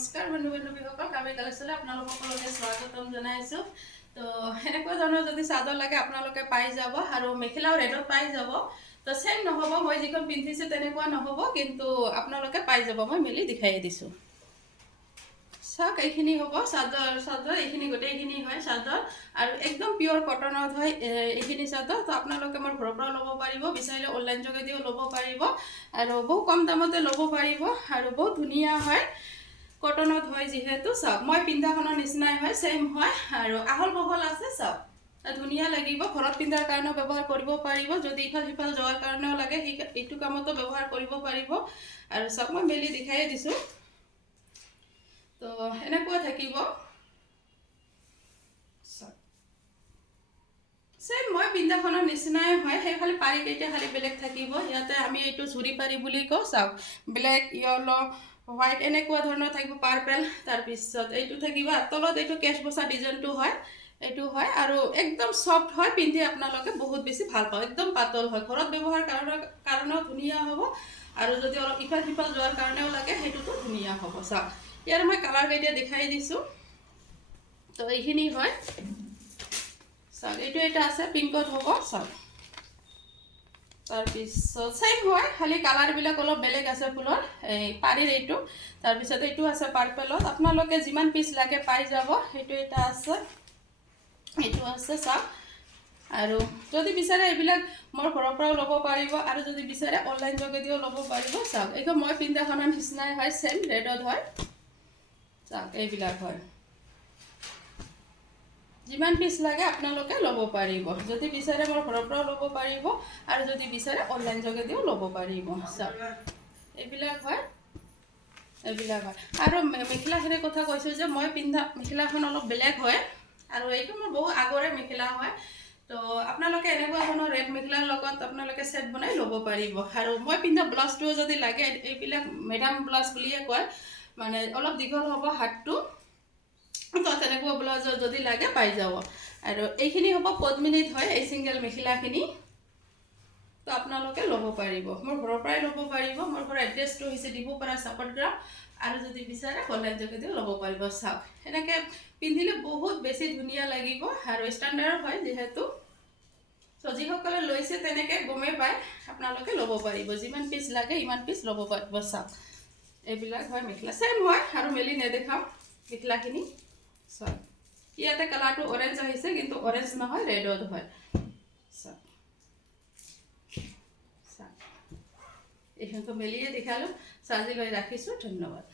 নমস্কাৰ বন্ধু বান্ধৱীসকল, কাবেৰী কালেকশ্যনলৈ আপোনালোক সকলোকে স্বাগতম জনাইছোঁ। তো এনেকুৱা ধৰণৰ যদি চাদৰ লাগে আপোনালোকে পাই যাব, আৰু মেখেলাও ৰেডত পাই যাব। তো চেম নহ'ব, মই যিখন পিন্ধিছোঁ তেনেকুৱা নহ'ব, কিন্তু আপোনালোকে পাই যাব। মই মেলি দেখাই দিছোঁ। চাওক, এইখিনি হ'ব চাদৰ এইখিনি গোটেইখিনি হয় চাদৰ, আৰু একদম পিয়'ৰ কটনত হয় এইখিনি চাদৰ। তো আপোনালোকে মোৰ ঘৰৰ পৰাও ল'ব পাৰিব, বিচাৰিলে অনলাইন যোগেদিও ল'ব পাৰিব, আৰু বহু কম দামতে ল'ব পাৰিব, আৰু বহুত ধুনীয়া হয় কটনত হয় যিহেতু। চাওক, মই পিন্ধাখনৰ নিচিনাই হয়, ছেইম হয়, আৰু আহল বহল আছে। চাওক, ধুনীয়া লাগিব, ঘৰত পিন্ধাৰ কাৰণেও ব্যৱহাৰ কৰিব পাৰিব, যদি ইফাল সিফাল যোৱাৰ কাৰণেও লাগে এইটো কামতো ব্যৱহাৰ কৰিব পাৰিব। আৰু চাওক, মই মেলি দেখাই দিছোঁ। তো এনেকুৱা থাকিব। ছেম মই পিন্ধাখনৰ নিচিনাই হয়, সেই খালি পাৰিকেইটা খালি বেলেগ থাকিব। ইয়াতে আমি এইটো ঝুৰি পাৰি বুলি কওঁ। চাওক, ব্লেক, য়েলো, হোৱাইট এনেকুৱা ধৰণৰ থাকিব, পাৰ্পেল। তাৰপিছত এইটো থাকিব তলত, এইটো কেচ বচা ডিজাইনটো হয়, এইটো হয়, আৰু একদম চফ্ট হয়, পিন্ধি আপোনালোকে বহুত বেছি ভাল পাওঁ। একদম পাতল হয়, ঘৰত ব্যৱহাৰ কাৰণেও ধুনীয়া হ'ব, আৰু যদি অলপ ইফাল সিফাল যোৱাৰ কাৰণেও লাগে সেইটোতো ধুনীয়া হ'ব। চাওক, ইয়াৰ মই কালাৰকেইটা দেখাই দিছোঁ। তো এইখিনি হয়। চাওক, এইটো এটা আছে পিংকত হ'ব। চাওক, তাৰপিছত ছেইম হয়, খালি কালাৰবিলাক অলপ বেলেগ আছে ফুলৰ, এই পাৰিৰ এইটো। তাৰপিছত এইটো আছে পাৰ্পেলত, আপোনালোকে যিমান পিচ লাগে পাই যাব। সেইটো এটা আছে, এইটো আছে। চাওক, আৰু যদি বিচাৰে এইবিলাক মোৰ ঘৰৰ পৰাও ল'ব পাৰিব, আৰু যদি বিচাৰে অনলাইন যোগেদিও ল'ব পাৰিব। চাওক, এইখন মই পিন্ধাখনৰ নিচিনাই হয়, ছেইম ৰেডত হয়। চাওক, এইবিলাক হয়, যিমান পিচ লাগে আপোনালোকে ল'ব পাৰিব, যদি বিচাৰে মোৰ ঘৰৰ পৰাও ল'ব পাৰিব, আৰু যদি বিচাৰে অনলাইন যোগেদিও ল'ব পাৰিব। চাওক, এইবিলাক হয়, এইবিলাক হয়। আৰু মেখেলাখিনিৰ কথা কৈছোঁ যে মই পিন্ধা মেখেলাখন অলপ বেলেগ হয়, আৰু এইটো মোৰ বহু আগৰে মেখেলা হয়। তো আপোনালোকে এনেকুৱা ধৰণৰ ৰেড মেখেলাৰ লগত আপোনালোকে ছেট বনাই ল'ব পাৰিব। আৰু মই পিন্ধা ব্লাউজটোও যদি লাগে, এইবিলাক মেডাম ব্লাউজ বুলিয়ে কয়, মানে অলপ দীঘল হ'ব হাতটো। তো তেনেকুৱা ব্লাউজৰ যদি লাগে পাই যাব। আৰু এইখিনি হ'ব পদ্মিনীত হয়, এই ছিংগল মেখেলাখিনি। তো আপোনালোকে ল'ব পাৰিব, মোৰ ঘৰৰ পৰাই ল'ব পাৰিব। মোৰ ঘৰৰ এড্ৰেছটো হৈছে ডিব্ৰুপাৰা চাপৰগ্ৰাম, আৰু যদি বিচাৰে অনলাইন যোগেদিও ল'ব পাৰিব। চাওক, এনেকৈ পিন্ধিলে বহুত বেছি ধুনীয়া লাগিব, আৰু ষ্টেণ্ডাৰ্ড হয় যিহেতু। তো যিসকলে লৈছে তেনেকৈ গমেই পায়, আপোনালোকে ল'ব পাৰিব, যিমান পিচ লাগে ইমান পিচ ল'ব পাৰিব। চাওক, এইবিলাক হয় মেখেলা, ছেইম হয়, আৰু মেলি নেদেখাওঁ মেখেলাখিনি। চাওক, ইয়াতে কালাৰটো অৰেঞ্জ আহিছে, কিন্তু অৰেঞ্জ নহয়, ৰেডত হয়। চাওক, চাওক, এইখনটো মেলিয়ে দেখালোঁ। আজিলৈ ৰাখিছোঁ, ধন্যবাদ।